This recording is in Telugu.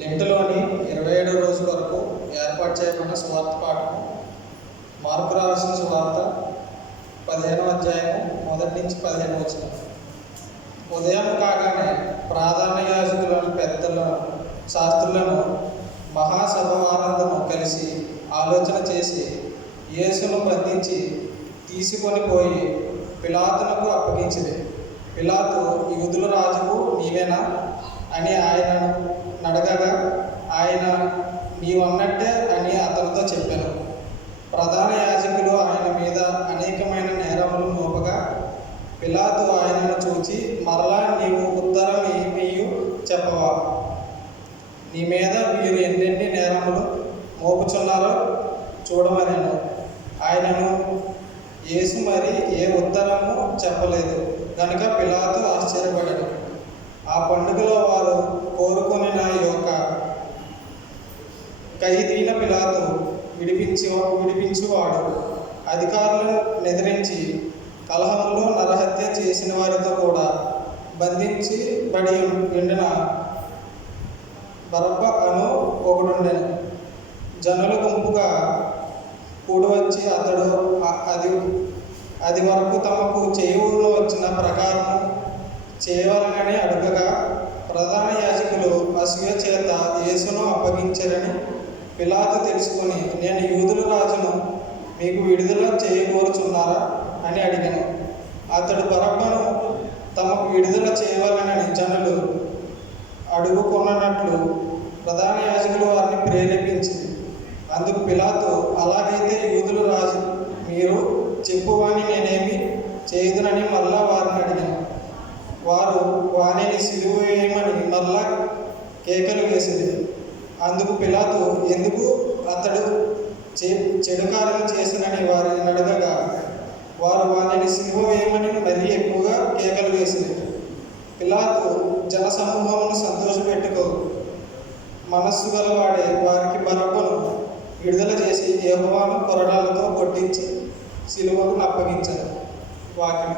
లెంటులోని 27వ రోజు వరకు ఏర్పాటు చేయబడిన సువార్త పాఠం మార్కు రాసిన సువార్త 15వ అధ్యాయం 1 నుంచి 15 వచనం. ఉదయం కాగానే ప్రధాన యాజకులను, పెద్దలను, శాస్త్రులను, మహాసభ వారందరూ కలిసి ఆలోచన చేసి యేసును బంధించి తీసుకొని పోయి పిలాతునకు అప్పగించింది. పిలాతు, యూదుల రాజువు నీవేనా అని ఆయనను అడగగా, ఆయన నీవన్నట్టే అని అతనితో చెప్పాను. ప్రధాన యాజకులు ఆయన మీద అనేకమైన నేరములు మోపగా పిలాతు ఆయనను చూచి, మరలా నీవు ఉత్తరం ఏమీయు చెప్పవా? నీ మీద వీరు ఎన్నెన్ని నేరములు మోపుచున్నారో చూడమనెను. ఆయనను యేసు మరి ఏ ఉత్తరము చెప్పలేదు కనుక పిలాతు ఆశ్చర్యపడాడు. ఆ పండుగలో వారు కోరుకొనిన యొక్క ఖైదీన పిలాతు విడిపించువాడు. అధికారులను నిద్రించి కలహంలో నరహత్య చేసిన వారితో కూడా బంధించబడి ఉండిన బరబ్బ అను ఒకడుండెను. జనుల గుంపుగా కూడివచ్చి అతడు అది వరకు తమకు చేయూలో వచ్చిన ప్రకారం చేయవలనని అడుగగా, ప్రధాన యాజకులు అసూయ చేత యేసును అప్పగించారని పిలాతు తెలుసుకొని, నేను యూదుల రాజును, మీకు విడుదల చేయగోరుచున్నారా అని అడిగాను. అతడు బరబ్బను తమకు విడుదల చేయవలనని జనులు అడుగుకున్నట్లు ప్రధాన యాజకులు వారిని ప్రేరేపించింది. అందుకు పిలాతు, అలాగైతే యూదుల రాజు మీరు చెప్పువాని నేనేమి చేయదునని మరలా వారిని అడిగాను. వారు వానిని సిలువ వేయమని మరలా కేకలు వేసింది. అందుకు పిలాతు, ఎందుకు అతడు చెడు కార్యం చేసినని వారిని అడగగా, వారు వానిని సిలువ వేయమని మరీ ఎక్కువగా కేకలు వేసింది. పిలాతు జనసమూహమును సంతోషపెట్టుకో మనస్సు గలవాడే వారికి బరబ్బను విడుదల చేసి యెహోవాను కొరడాలతో కొట్టించి సిలువకు అప్పగించారు. వాక్యం